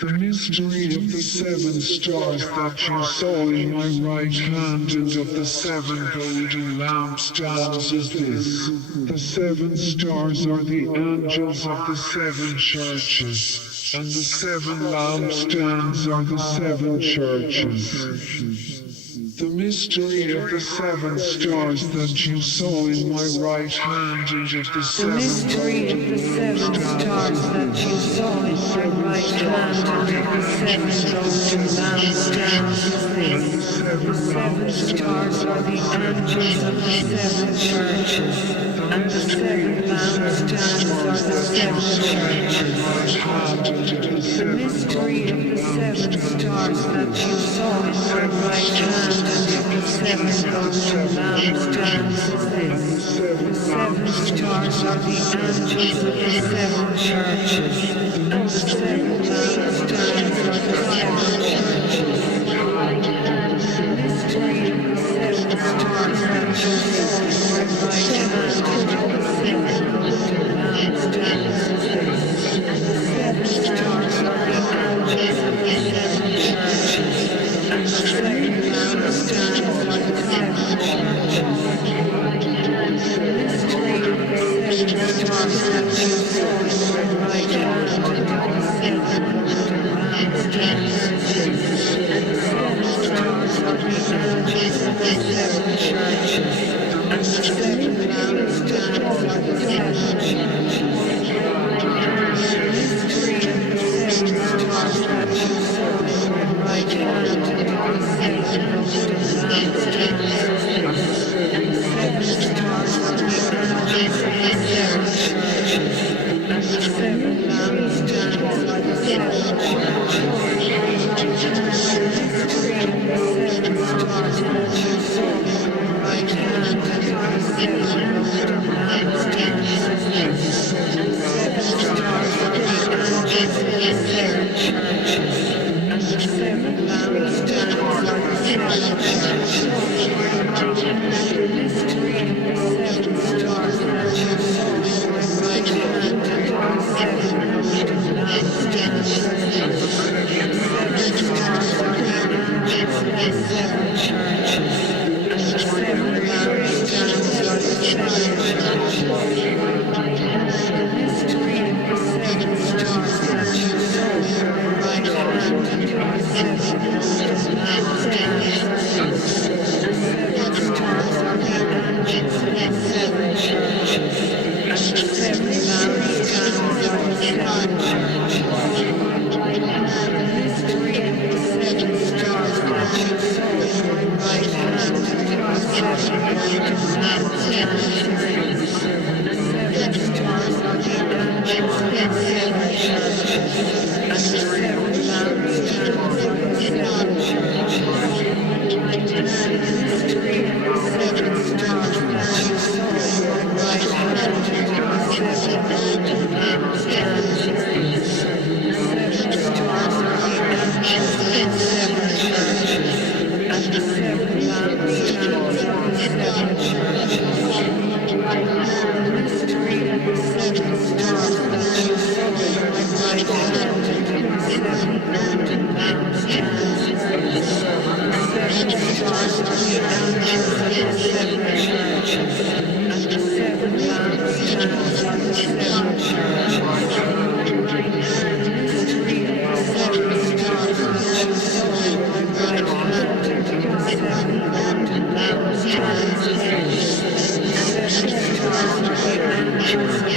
The mystery of the seven stars that you saw in my right hand and of the seven golden lampstands is this. The seven stars are the angels of the seven churches, and the seven lampstands are the seven churches. The mystery of the seven stars that you saw in my right hand and of the seven mystery of the seven stars that you saw in my right hand and of the seven golden lampstands is this. The seven stars are the angels of the seven churches, and the seven lampstands are the seven churches. The mystery of the seven stars that you saw in my right hand and of the seven golden lampstands is this. The seven stars are the angels of the seven churches, and the seven lampstands are the seven churches. The mystery of the seven stars that you saw in my right hand and of the seven golden lampstands is this. The seven stars are the angels of the seven churches, and the seven lampstands are the seven churches. The mystery of the seven stars that you saw in my right hand and of the seven golden lampstands is this. The seven stars are the angels of the seven churches, and the seven lampstands are the seven churches. The mystery of the seven stars that you saw in my right hand and of the seven golden lampstands is this. The seven stars are the angels of the seven churches, and the seven lampstands are the seven churches. The mystery of the seven stars that you saw in my right hand and of the seven golden lampstands is this. The seven stars are the angels of the seven churches, and the seven lampstands are the seven churches. The mystery of the seven stars that you saw in my right hand and of the seven golden lampstands is this. The seven stars are the angels of the seven churches, and the seven lampstands are the seven churches. The mystery of the seven stars that you saw in my right hand and of the seven golden lampstands is this. The seven stars are the angels of the seven churches, and the seven lampstands are the seven churches. The mystery of the seven stars that you saw in my right hand and of the seven golden lampstands is this. The seven stars are the angels of the seven churches, and the seven lampstands are the seven churches. The mystery of the seven stars that you saw in my right hand and of the seven golden lampstands is this. The seven stars are the angels of the seven churches, and the seven lampstands are the seven churches. The mystery of the seven stars that you saw in my right hand and of the seven golden lampstands is this. The seven stars are the angels of the seven churches, and the seven lampstands are the seven churches. The mystery of the seven stars that you saw in my right hand and of the seven golden lampstands is this. The seven stars are the angels of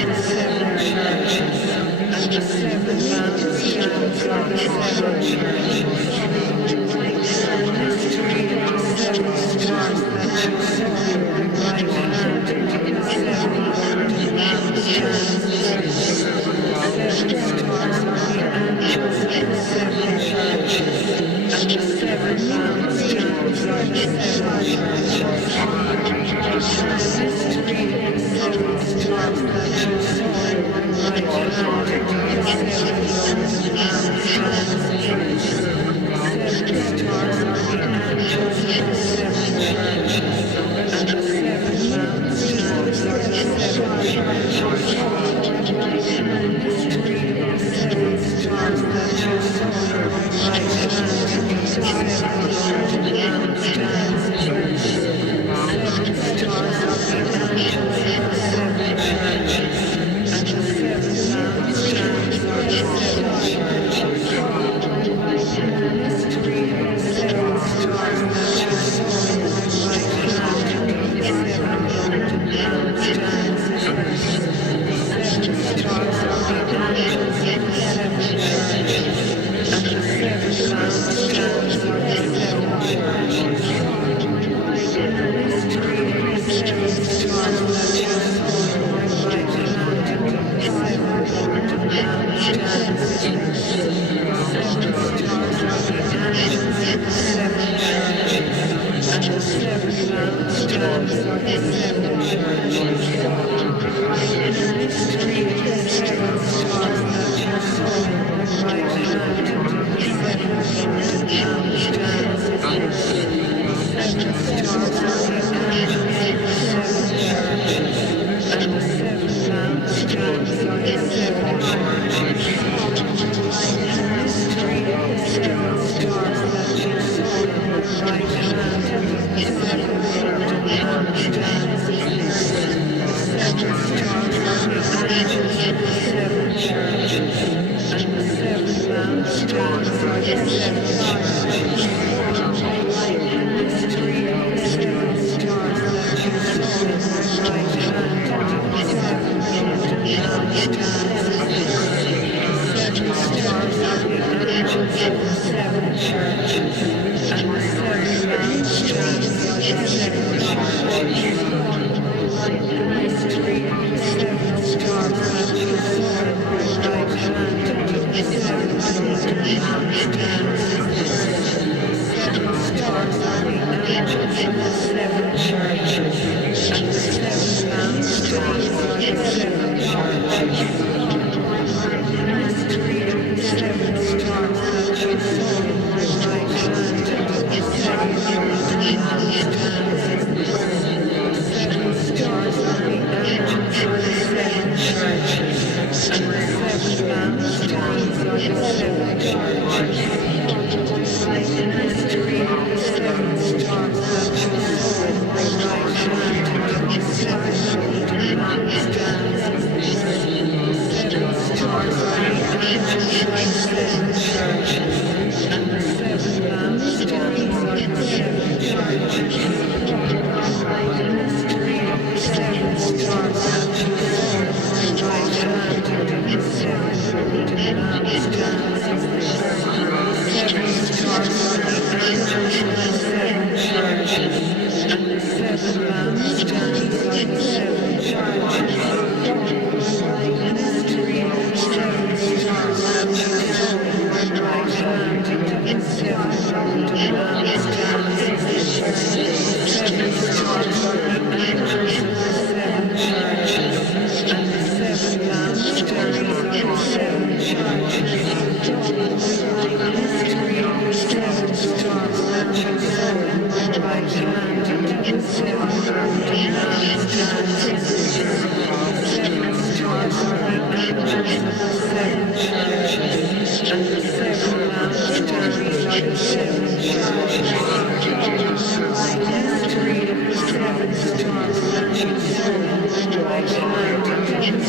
the seven churches, and the seven lampstands are the seven churches. The mystery of the seven stars that you saw in my right hand and of the seven golden lampstands is this. The seven stars are the angels of the seven churches, and the seven lampstands are the seven churches. The mystery of the seven stars that you saw in my right hand and of the seven golden lampstands is this. The seven stars are the angels of the seven churches, and the seven lampstands are the seven churches. The mystery of the seven stars that you saw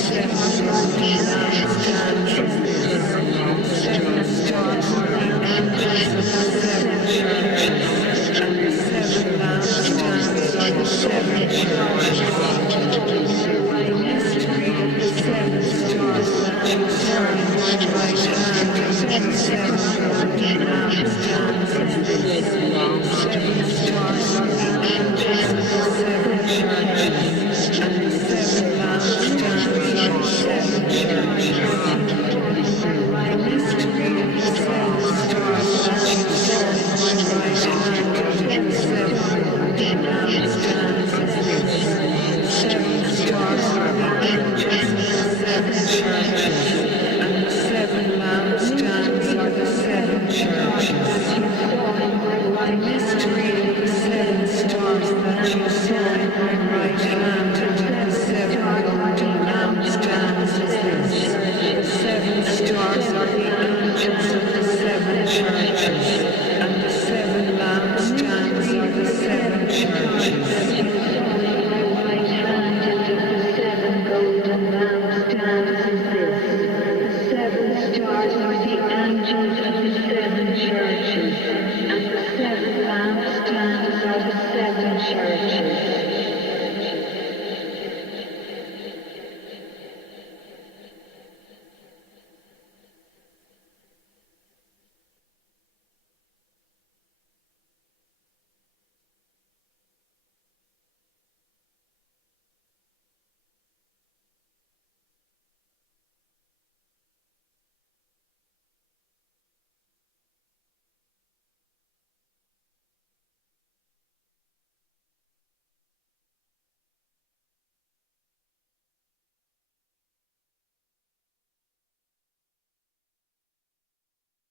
Seven